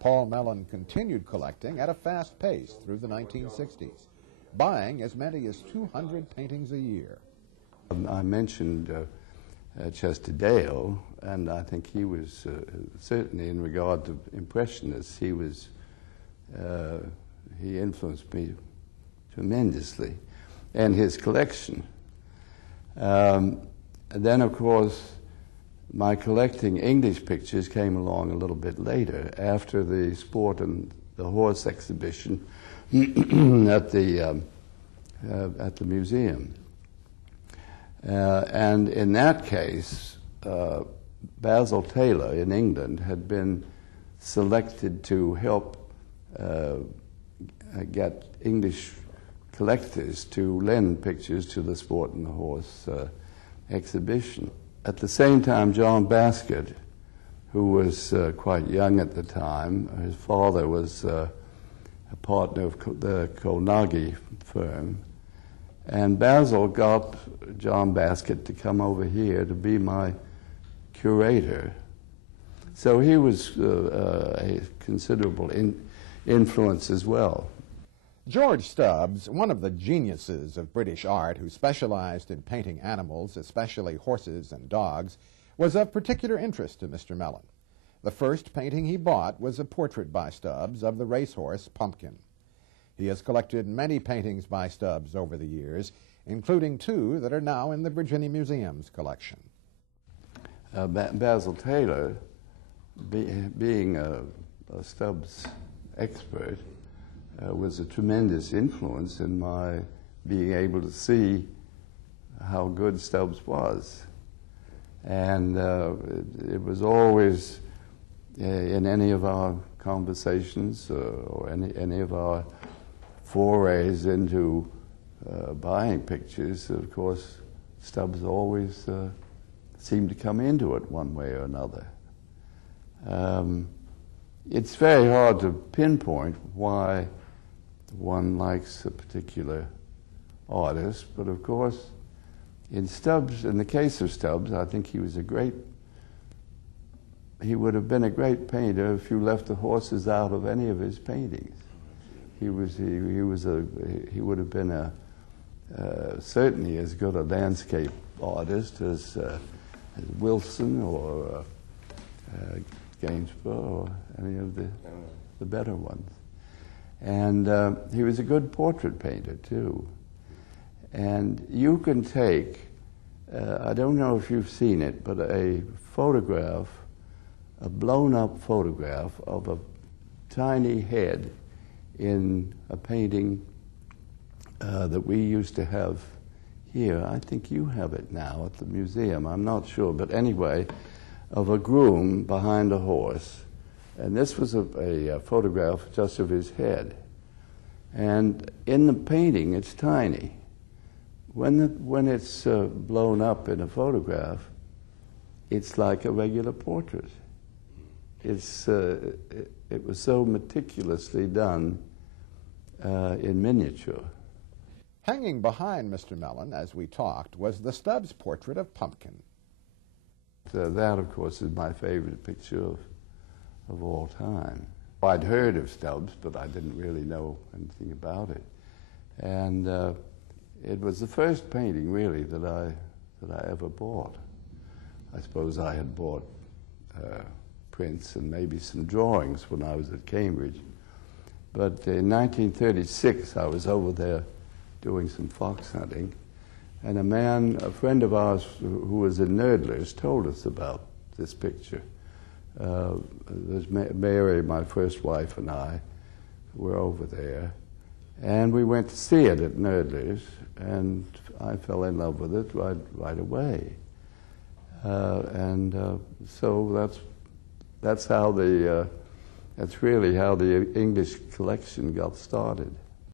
Paul Mellon continued collecting at a fast pace through the 1960s, buying as many as 200 paintings a year. I mentioned Chester Dale, and I think he was certainly, in regard to Impressionists, he influenced me tremendously, and his collection. And then, of course, my collecting English pictures came along a little bit later, after the Sport and the Horse exhibition at the museum. And in that case, Basil Taylor in England had been selected to help get English collectors to lend pictures to the Sport and the Horse exhibition. At the same time, John Basket, who was quite young at the time, his father was a partner of the Kolnagi firm, and Basil got John Basket to come over here to be my curator. So he was a considerable influence as well. George Stubbs, one of the geniuses of British art who specialized in painting animals, especially horses and dogs, was of particular interest to Mr. Mellon. The first painting he bought was a portrait by Stubbs of the racehorse Pumpkin. He has collected many paintings by Stubbs over the years, including 2 that are now in the Virginia Museum's collection. Basil Taylor, being a Stubbs expert, was a tremendous influence in my being able to see how good Stubbs was. And it was always in any of our conversations or any of our forays into buying pictures, of course, Stubbs always seemed to come into it one way or another. It's very hard to pinpoint why one likes a particular artist, but of course, in the case of Stubbs, I think he would have been a great painter if you left the horses out of any of his paintings. He would have been certainly as good a landscape artist as Wilson or Gainsborough or any of the better ones. And he was a good portrait painter, too. And you can take, I don't know if you've seen it, but a photograph, a blown-up photograph of a tiny head in a painting that we used to have here. I think you have it now at the museum. I'm not sure. But anyway, of a groom behind a horse. And this was a photograph just of his head. And in the painting, it's tiny. When it's blown up in a photograph, it's like a regular portrait. It was so meticulously done in miniature. Hanging behind Mr. Mellon, as we talked, was the Stubbs portrait of Pumpkin. That, of course, is my favorite picture of all time. I'd heard of Stubbs, but I didn't really know anything about it. And it was the first painting, really, that I ever bought. I suppose I had bought prints and maybe some drawings when I was at Cambridge. But in 1936, I was over there doing some fox hunting, and a friend of ours who was in Nerdler's, told us about this picture. Mary, my first wife, and I were over there, and we went to see it at Nerdler's, and I fell in love with it right away. So that's really how the English collection got started.